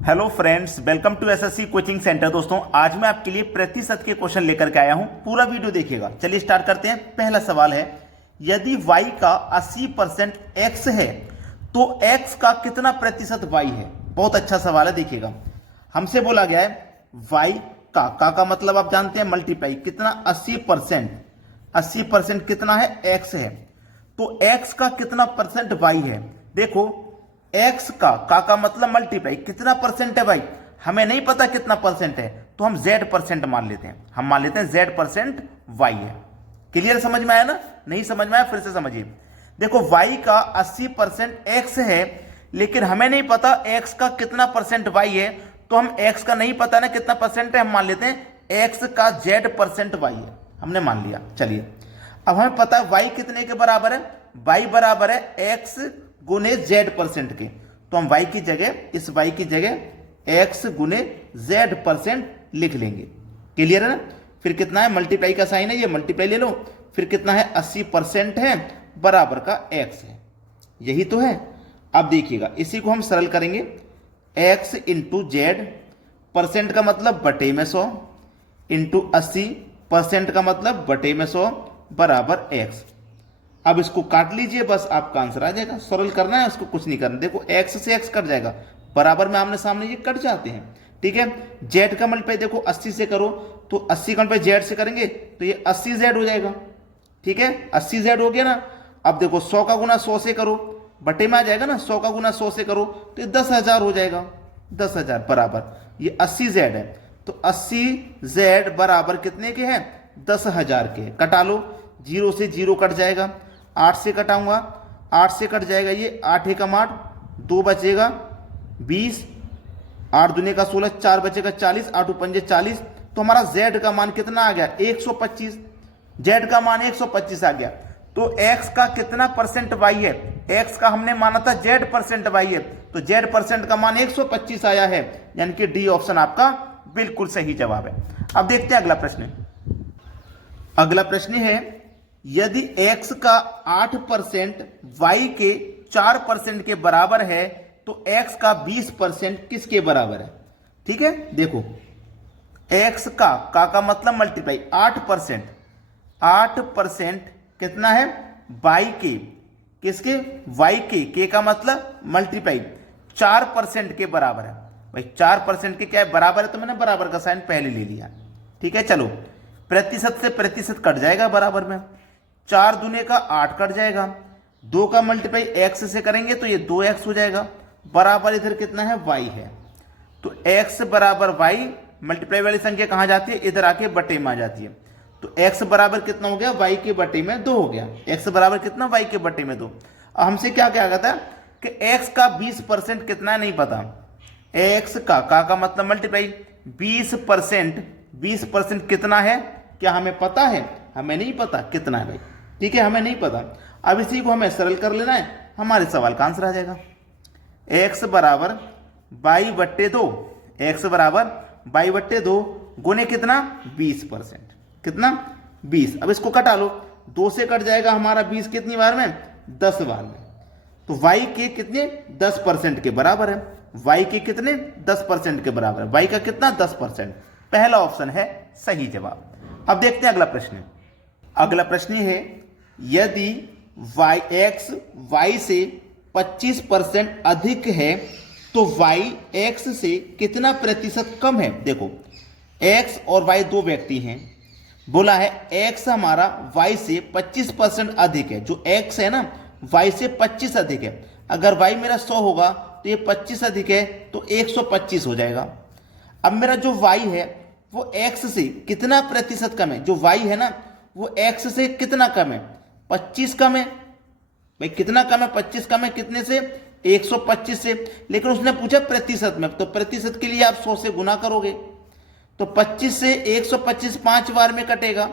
Hello friends, welcome to SSC coaching centre. दोस्तों, आज मैं आपके लिए प्रतिशत के क्वेश्चन लेकर के आया हूं। पूरा वीडियो देखिएगा। चलिए स्टार्ट करते हैं। पहला सवाल है, यदि y का 80% x है तो x का कितना प्रतिशत y है। बहुत अच्छा सवाल है, देखिएगा। हमसे बोला गया है y का मतलब आप जानते हैं मल्टीप्लाई, कितना 80% कितना है, x है। तो x का कितना परसेंट y है। देखो, x का मतलब मल्टीप्लाई, कितना परसेंट है भाई, हमें नहीं पता कितना परसेंट है, तो हम z परसेंट मान लेते हैं। हम मान लेते हैं z परसेंट y है। क्लियर, समझ में आया ना? नहीं समझ में आया फिर से समझिए। देखो, y का 80% x है, लेकिन हमें नहीं पता x का कितना परसेंट y है, तो हम x का नहीं पता ना कितना परसेंट है, हम मान लेते हैं x का z परसेंट y है। हमने मान लिया। चलिए, अब हमें पता है y कितने के बराबर है, y बराबर है x गुने z परसेंट के। तो हम y की जगह, इस y की जगह x गुने z परसेंट लिख लेंगे। क्लियर है ना? फिर कितना है, मल्टीप्लाई का साइन है, ये मल्टीप्लाई ले लो। फिर कितना है, 80% है बराबर का x है। यही तो है। अब देखिएगा, इसी को हम सरल करेंगे। x इंटू जेड, परसेंट का मतलब बटे में 100, इंटू 80% का मतलब बटे में 100 बराबर x। अब इसको काट लीजिए, बस आपका आंसर आ जाएगा। सरल करना है, उसको कुछ नहीं करना। देखो, x से x कट जाएगा, बराबर में आमने सामने ये कट जाते हैं। ठीक है, z का मल्टीप्लाई देखो 80 से करो तो 80 का मल्टीप्लाई z से करेंगे तो ये 80z हो जाएगा। ठीक है, 80z हो गया ना। अब देखो, 100 का गुना 100 से करो, बटे में आ जाएगा ना। 100 का गुना 100 से करो तो ये 10,000 हो जाएगा। 10,000 बराबर ये 80z है, तो 80z बराबर कितने के हैं, 10,000 के। कटा लो, 0 से 0 कट जाएगा। 8 से कटाऊंगा, 8 से कट जाएगा ये, 8 एकम 8, 2 बचेगा 20, 8 दूने का 16, 4 बचेगा 40, 8 पंजे 40। तो हमारा z का मान कितना आ गया, 125। z का मान 125 आ गया। तो x का कितना परसेंट y है, x का हमने माना था z परसेंट y है, तो z परसेंट का मान 125 आया है, यानी कि डी ऑप्शन आपका बिल्कुल सही जवाब है। अब देखते हैं अगला प्रश्न। अगला प्रश्न है, यदि x का 8% y के 4% के बराबर है तो x का 20% किसके बराबर है। ठीक है, देखो, x का मतलब मल्टीप्लाई, 8% कितना है, y के, किसके, y के का मतलब मल्टीप्लाई 4% के बराबर है। भाई 4% के क्या है, बराबर है, तो मैंने बराबर का साइन पहले ले लिया। ठीक है, चलो, प्रतिशत से प्रतिशत कट जाएगा बराबर में। 4 दूने का 8 कट जाएगा। 2 का मल्टीप्लाई x से करेंगे तो ये 2x हो जाएगा, बराबर इधर कितना है, y है। तो x बराबर y, मल्टीप्लाई वाली संख्या कहां जाती है, इधर आके बटे में आ जाती है। तो x बराबर कितना हो गया, y के बटे में 2 हो गया। x बराबर कितना, y के बटे में 2। अब हमसे क्या क्या था कि x का 20% कितना है, नहीं पता। x का मतलब मल्टीप्लाई, 20% कितना है, क्या हमें पता है, हमें नहीं पता कितना है भाई। ठीक है, हमें नहीं पता। अब इसी को हमें सरल कर लेना है, हमारे सवाल का आंसर आ जाएगा। x बराबर बाई बट्टे 2, x बराबर बाई बट्टे 2 गुने कितना, 20%, कितना, 20। अब इसको कटा लो, 2 से कट जाएगा हमारा 20 कितनी बार में, 10 बार में। तो y के कितने, 10% के बराबर है। y के कितने, 10% के बराबर है। y का कितना, 10%। पहला ऑप्शन है सही जवाब। अब देखते हैं अगला प्रश्न। अगला प्रश्न है, यदि x y से 25% अधिक है तो y x से कितना प्रतिशत कम है। देखो, x और y दो व्यक्ति हैं। बोला है x हमारा y से 25% अधिक है। जो x है ना, y से 25 अधिक है। अगर y मेरा 100 होगा तो ये 25 अधिक है तो 125 हो जाएगा। अब मेरा जो y है वो x से कितना प्रतिशत कम है। जो y है ना, वो x से कितना कम है, 25 कम है। भाई कितना कम है, 25 कम है, कितने से, 125 से। लेकिन उसने पूछा प्रतिशत में, तो प्रतिशत के लिए आप 100 से गुना करोगे, तो 25 से 125 5 बार में कटेगा,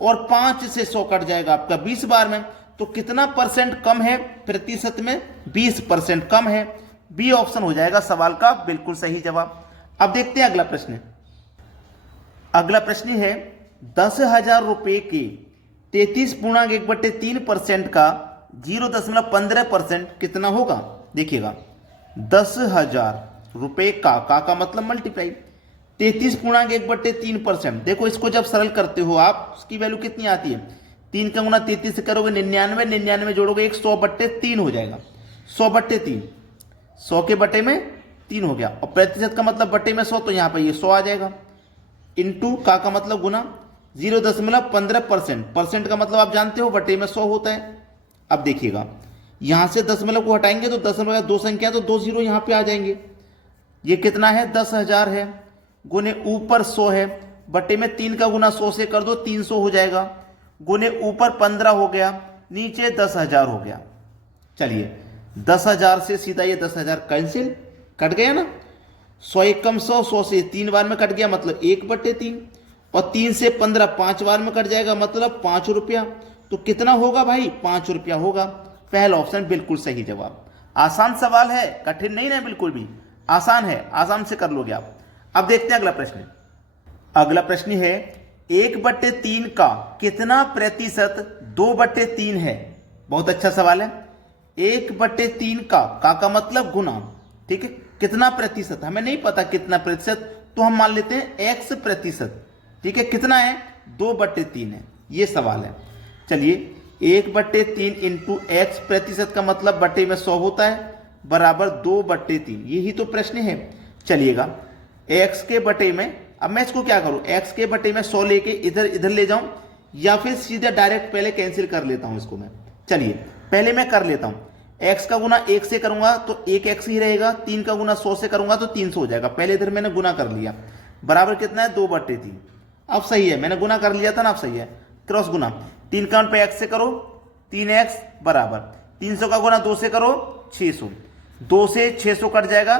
और 5 से 100 कट जाएगा आपका 20 बार में। तो कितना परसेंट कम है प्रतिशत में, 20% कम है। बी ऑप्शन हो जाएगा सवाल का बिल्कुल सही जवाब। अब देखते हैं अगला प्रश्न। अगला प्रश्न है, 10,000 रुपए के 33.1/3% का 0.15% कितना होगा। देखिएगा, 10,000 रुपए का मतलब मल्टीप्लाई 33.1/3%। देखो इसको जब सरल करते हो आप, उसकी वैल्यू कितनी आती है, 3 का गुना 33 से करोगे 99, 99 जोड़ोगे 100/3 हो जाएगा, 100/3, 100 के बटे में 3 हो गया। और प्रतिशत का मतलब बटे में 100, तो यहाँ पर ये 100 आ जाएगा। इंटू का मतलब गुना 0.15%, परसेंट का मतलब आप जानते हो बटे में 100 होता है। अब देखिएगा यहां से दशमलव को हटाएंगे तो दशमलव दो संख्या तो 2 जीरो यहां पे आ जाएंगे। ये कितना है, 10,000 है, गुने ऊपर 100 है, बटे में 3 का गुना 100 से कर दो 300 हो जाएगा, गुने ऊपर 15 हो गया, नीचे 10,000 हो गया। चलिए 10,000 से सीधा ये 10,000 कैंसिल, कट गया ना, 100 एकम 100, 100 से 3 बार में कट गया मतलब 1/3, और 3 से 15 5 बार में कट जाएगा मतलब 5 रुपया। तो कितना होगा भाई, 5 रुपया होगा। पहला ऑप्शन बिल्कुल सही जवाब। आसान सवाल है, कठिन नहीं है, बिल्कुल भी आसान है, आसान से कर लोगे आप। अब देखते हैं अगला प्रश्न। अगला प्रश्न है 1/3 का कितना प्रतिशत 2/3 है। बहुत अच्छा सवाल है। 1/3 का मतलब गुना, ठीक है, कितना प्रतिशत हमें नहीं पता कितना प्रतिशत, तो हम मान लेते हैं x प्रतिशत, ठीक है, कितना है 2/3 है, ये सवाल है। चलिए 1/3 इंटू एक्स प्रतिशत का मतलब बटे में 100 होता है, बराबर 2/3, यही तो प्रश्न है। चलिएगा x के बटे में, अब मैं इसको क्या करूं, x के बटे में 100 लेके इधर इधर ले जाऊं, या फिर सीधा डायरेक्ट पहले कैंसिल कर लेता हूं इसको मैं। चलिए पहले मैं कर लेता हूं, x का गुना 1 से करूंगा तो 1x ही रहेगा, 3 का गुना 100 से करूंगा तो 300 हो जाएगा। पहले इधर मैंने गुना कर लिया, बराबर कितना है 2/3। अब सही है, मैंने गुना कर लिया था ना, अब सही है, क्रॉस गुना 3 का पे x से करो 3x बराबर 300 का गुना 2 से करो 600, 2 से 600 कट जाएगा,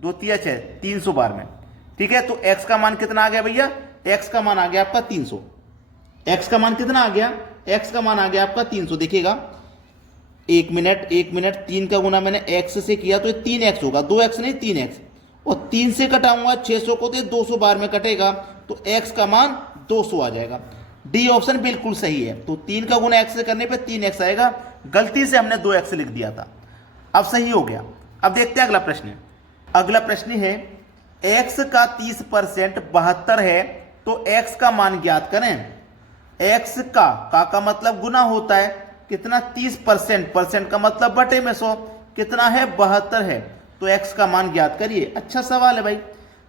2 तिया 6, 300 बार में, ठीक है। तो x का मान कितना आ गया भैया, x का मान आ गया आपका 300। x का मान कितना आ गया, x का मान आ गया आपका 300। देखिएगा 1 मिनट 3 का गुना मैंने x से किया तो 3x होगा, 2x नहीं 3x, और 3 से कटाऊंगा 600 को तो 200 बार में कटेगा, तो x का मान 200 आ जाएगा। डी ऑप्शन बिल्कुल सही है। तो 3 का गुना x से करने पे 3x आएगा, गलती से हमने 2x लिख दिया था, अब सही हो गया। अब देखते हैं अगला प्रश्न। अगला प्रश्न है x का 30% 72 है, तो x का मान ज्ञात करें। x का मतलब गुना होता है, कितना 30%, परसेंट का मतलब बटे में 100, कितना है 72 है, तो x का मान ज्ञात करिए। अच्छा सवाल है भाई।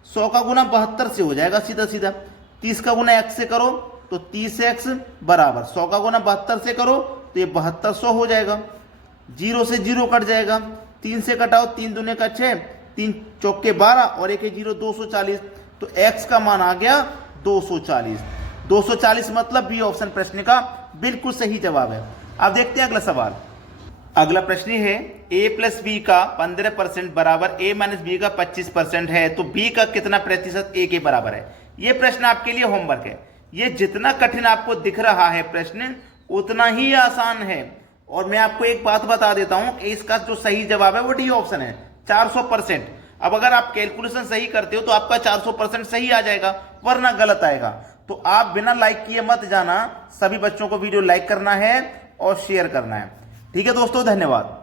100 का गुना 72 से हो जाएगा सीधा सीधा, 30 का गुना x से करो तो 30x बराबर 100 का गुना 72 से करो तो ये 7200 हो जाएगा, 0 से 0 कट जाएगा, 3 से कटाओ 3 दूने का 6, 3 चौके 12 और 1 0 240, तो x का मान आ गया 240। 240 मतलब बी ऑप्शन प्रश्न का बिल्कुल सही जवाब है। अब देखते हैं अगला सवाल। अगला प्रश्न है a प्लस बी का 15% बराबर a माइनस बी का 25% है, तो b का कितना प्रतिशत a के बराबर है। यह प्रश्न आपके लिए होमवर्क है। ये जितना कठिन आपको दिख रहा है प्रश्न, उतना ही आसान है। और मैं आपको एक बात बता देता हूं कि इसका जो सही जवाब है वो डी ऑप्शन है, 400%। अब अगर आप कैलकुलेशन सही करते हो तो आपका 400% सही आ जाएगा, वरना गलत आएगा। तो आप बिना लाइक किए मत जाना, सभी बच्चों को वीडियो लाइक करना है और शेयर करना है। ठीक है दोस्तों, धन्यवाद।